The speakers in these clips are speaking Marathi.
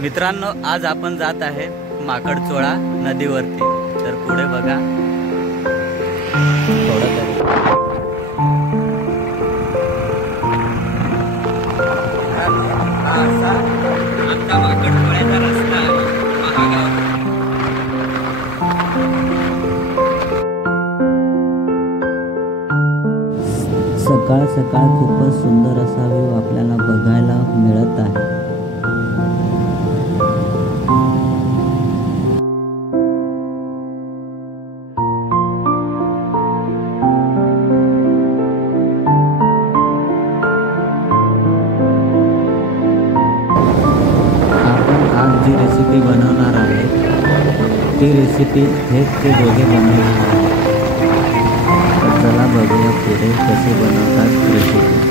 मित्रांनो, आज आपण जात आहे माकडचोळा नदीवरती। तर पुढे बघा थोडं तरी असा आता माकडचोळ्याचा रस्ता आहे महागाव। सकाळ सकाळ खूपच सुंदर असा व्ह्यू आपल्याला बघायला मिळत आहे। जी रेसिपी बनवणार आहे ती रेसिपी हेच ते दोघे बनवणार आहेत। तर चला बघूया पुढे कसे बनवतात रेसिपी।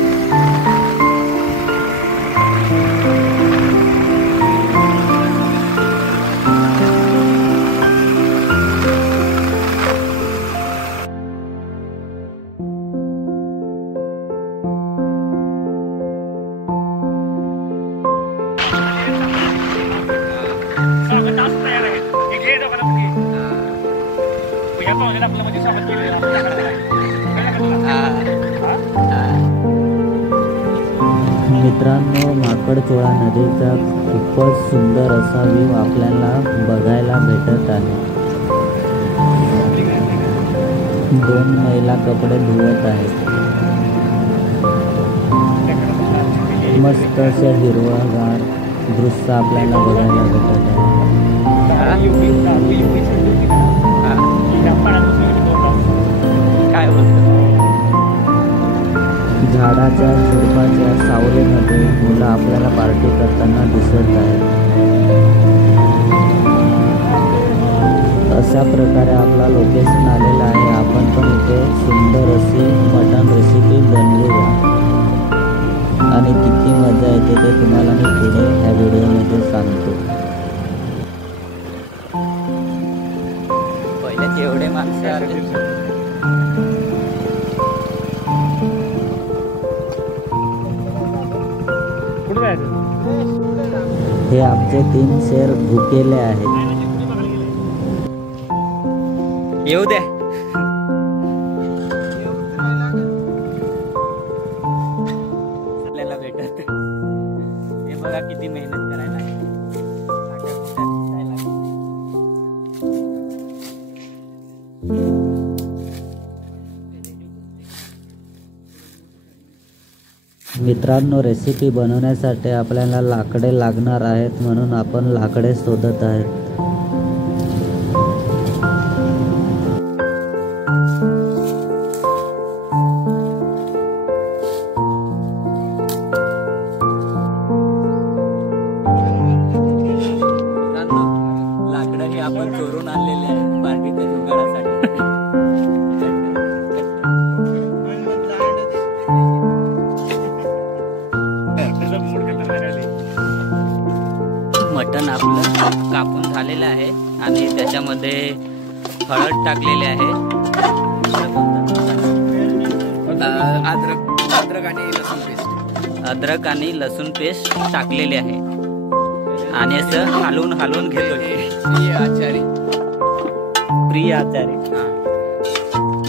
मित्रांनो, माकडचोळा नदीचा खूपच सुंदर असा व्ह्यू आपल्याला बघायला भेटत आहे। दोन महिला कपडे धुवत आहेत। मस्त असे हिरवागार दृश्य आपल्याला बघायला भेटत आहे। झाडाच्या झुडपाच्या सावलीमध्ये मुलं आपल्याला पार्टी करताना दिसत आहेत। अशा प्रकारे आपला लोकेशन आलेला आहे। आपण पण इथे सुंदर अशी मटण रेसिपी बनवूया आणि किती मजा येते ते तुम्हाला मी पुढे ह्या व्हिडिओमध्ये सांगतो। पहिले एवढे माणसं आले। हे आमचे 3 शेर भुकेले आहेत। येऊ द्या। आपल्याला भेटत हे बघा किती मेहनत करायला लागते। मित्रांनो, रेसिपी बनवण्यासाठी आपल्याला लाकडे लागणार आहेत, म्हणून आपण लाकडे शोधत आहेत। लाकडं हे आपण चोरून आणलेले आहेत पार्टीच्या जुगाडासाठी। मटण आपलं कापून झालेलं आहे आणि त्याच्यामध्ये हळद टाकलेली आहे। अद्रक आणि लसूण पेस्ट टाकलेली आहे आणि असं हलवून घेतोय। प्रिय आचारी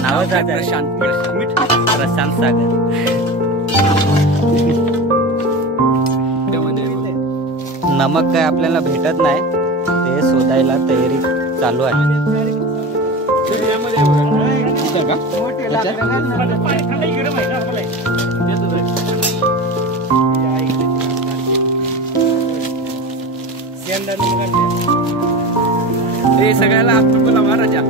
नावच आहे प्रशांत सागर। नमक काय आपल्याला भेटत नाही, ते शोधायला तयारी चालू आहे। सगळ्याला हात बोला महाराजा।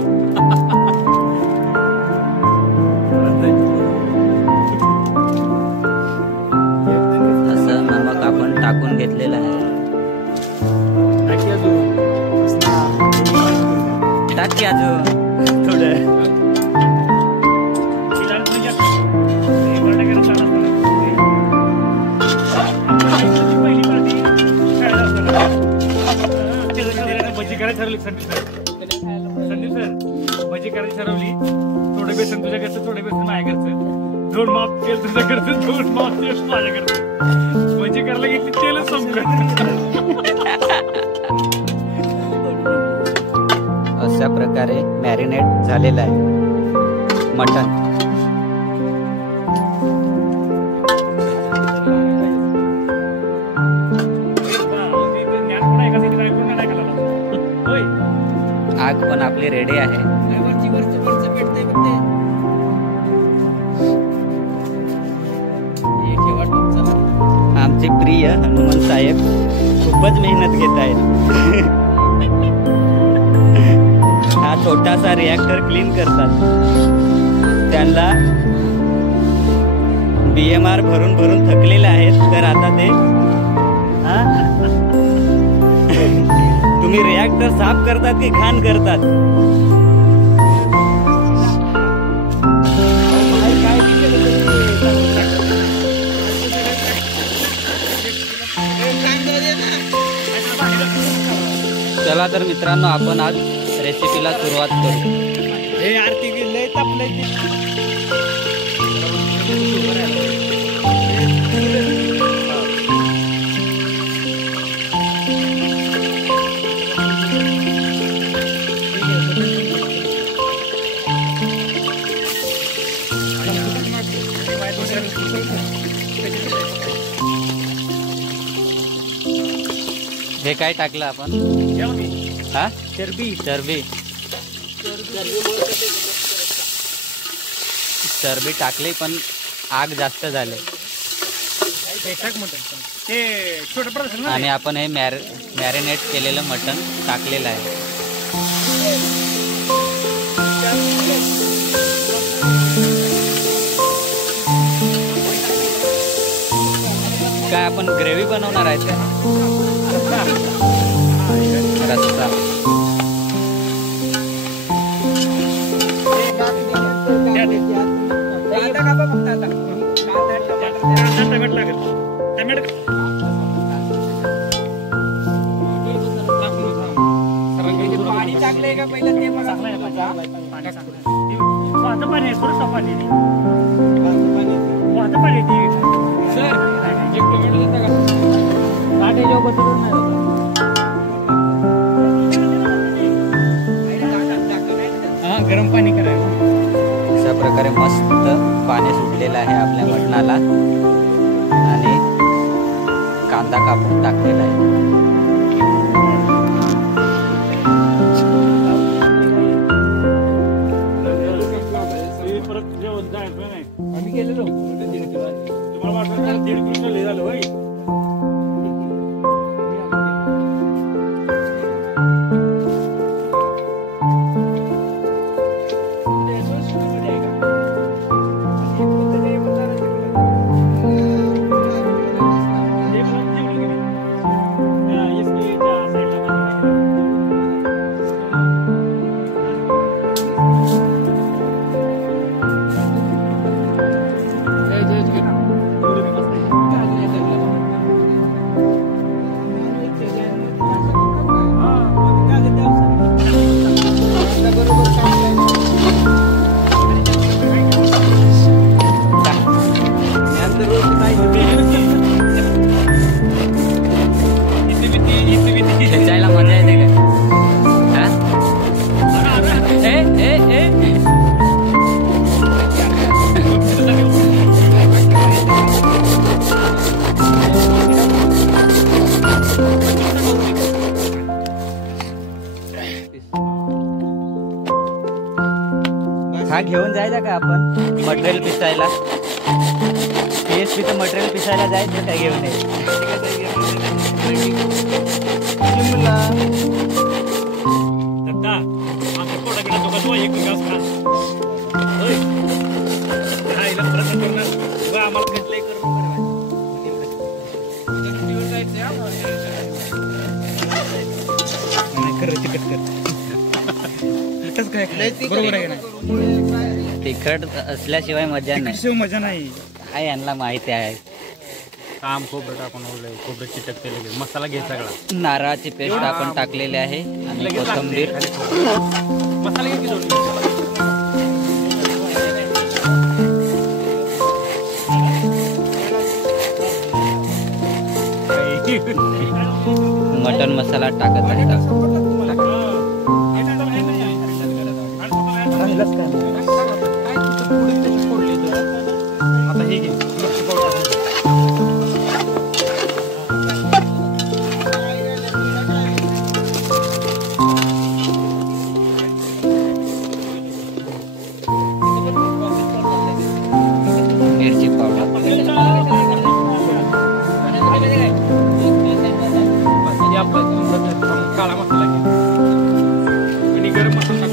असं नमक आपण टाकून घेतलेलं आहे। टाकी अजून थोडं संदीप सर भजी करायची ठरवली। थोडे बेसन तुझ्या घरचं, थोडे बेसन माझ्या घरचं, 2 माप तेल तुझ्या घरचं, 2 माप तेल माझ्या घरचं। भजी करायला घेतली, तेलच संपलं। मॅरिनेट झालेलं आहे मटन. आग पण आपली रेडी आहे. आमचे प्रिय हनुमान साहेब खूपच मेहनत घेत आहेत. हा छोटासा रिॲक्टर क्लीन करतात. त्यांना BMR भरून भरून थकलेले आहेत. तर आता ते तुम्ही रिॲक्टर साफ करतात की घाण करतात? चला तर मित्रांनो, आपण आज रेसिपीला सुरुवात करू. हे काय टाकलं आपण? हा, चरबी. चरबी टाकली पण आग जास्त झाले. आणि आपण हे मॅरिनेट केलेलं मटण टाकलेलं आहे. काय आपण ग्रेव्ही बनवणार आहे का? रस्सा. पाणी टाकलंय का पहिलं ते बघा. गरम पाणी करायला. अशा प्रकारे मस्त पाणी सुटलेलं आहे आपल्या मटणाला आणि कांदा कापून टाकलेला आहे. आम्ही गेलेलो तुम्हाला 1.5 किलो लय झालं होय. खेचायला मजा येते का? हा घेऊन जायचा का आपण मटेरियल पिसायला? PSPचं मटेरियल पिसायला जायचं काय घेऊन बरोबर आहे ना. तिखट असल्याशिवाय मजा नाही. मजा नाही. काय यांना माहिती आहे. काम खोबरं आपण ओढलंय, खोबरं चिटकलेलं मसाला घ्यायचा सगळा. नारळाची पेस्ट आपण टाकलेली आहे आणि कोथिंबीर. मसाला घ्यायची. मटन मसाला टाकत आहे. दिलास काय पुढे त्याची फोडली आता हे घे मिरची पावडर. मिरची पावडर. काळा मसाला घे आणि गरम मसाला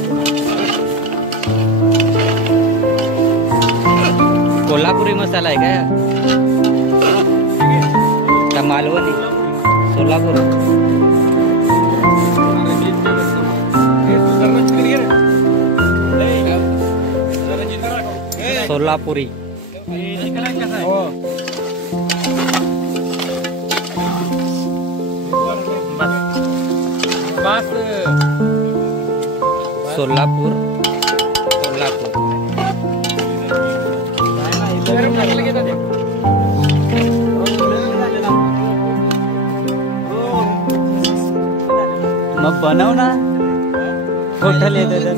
कोल्हापुरी मसाला आहे का मालवणी सोलापूर? सोलापुरी. सोलापूर कोल्हापूर. मग बनव ना होटल येतं तर.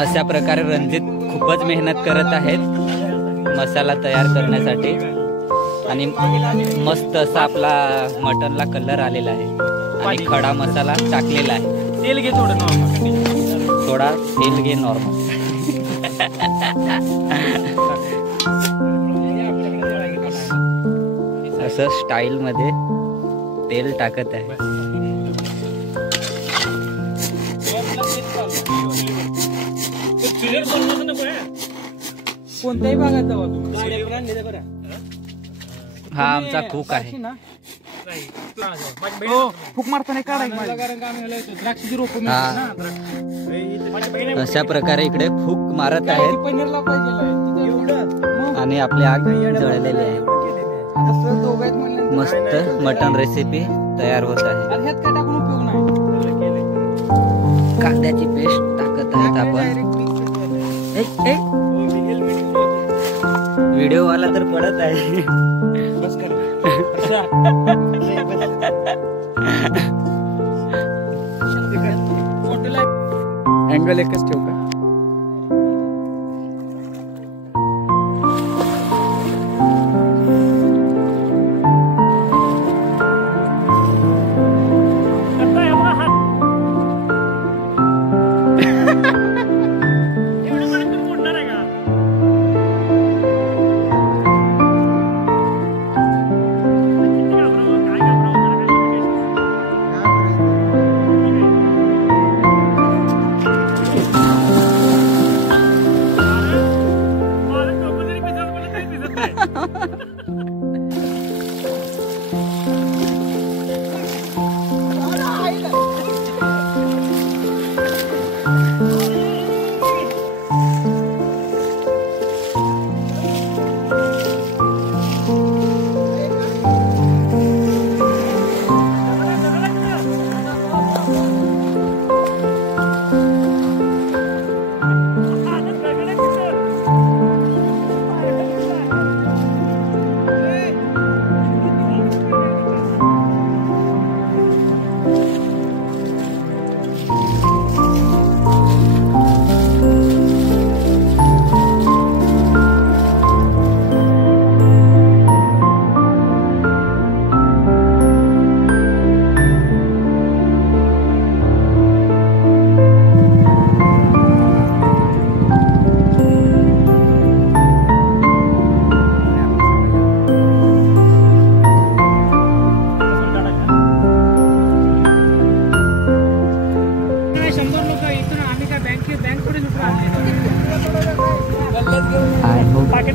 अशा प्रकारे रणजित खूपच मेहनत करत आहेत मसाला तयार करण्यासाठी आणि मस्त असा आपला मटनला कलर आलेला आहे आणि खडा मसाला टाकलेला आहे. तेल घे थोडं नॉर्मल. थोडा तेल घे नॉर्मल. असं स्टाईल मध्ये तेल टाकत आहे. कोणत्याही भागात जावा तू. हा आमचा कुक आहे. फुक मारताना काढायचं द्राक्षाची रोप. अशा प्रकारे इकडे फूक मारत आहेत पनीरला पाहिजे आणि आपली आग जळलेली आहे. मस्त मटन रेसिपी तयार होत आहे. ह्यात काय टाकून उपयोग नाही. कांद्याची पेस्ट टाकत आहेत आपण. व्हिडिओ वाला तर पडत आहे. बस कर. अँगल एकच ठेव का.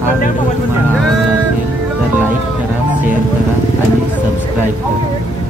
हा व्हिडिओ तुम्हाला आवडला असेल तर लाईक करा, शेअर करा आणि सबस्क्राईब करा.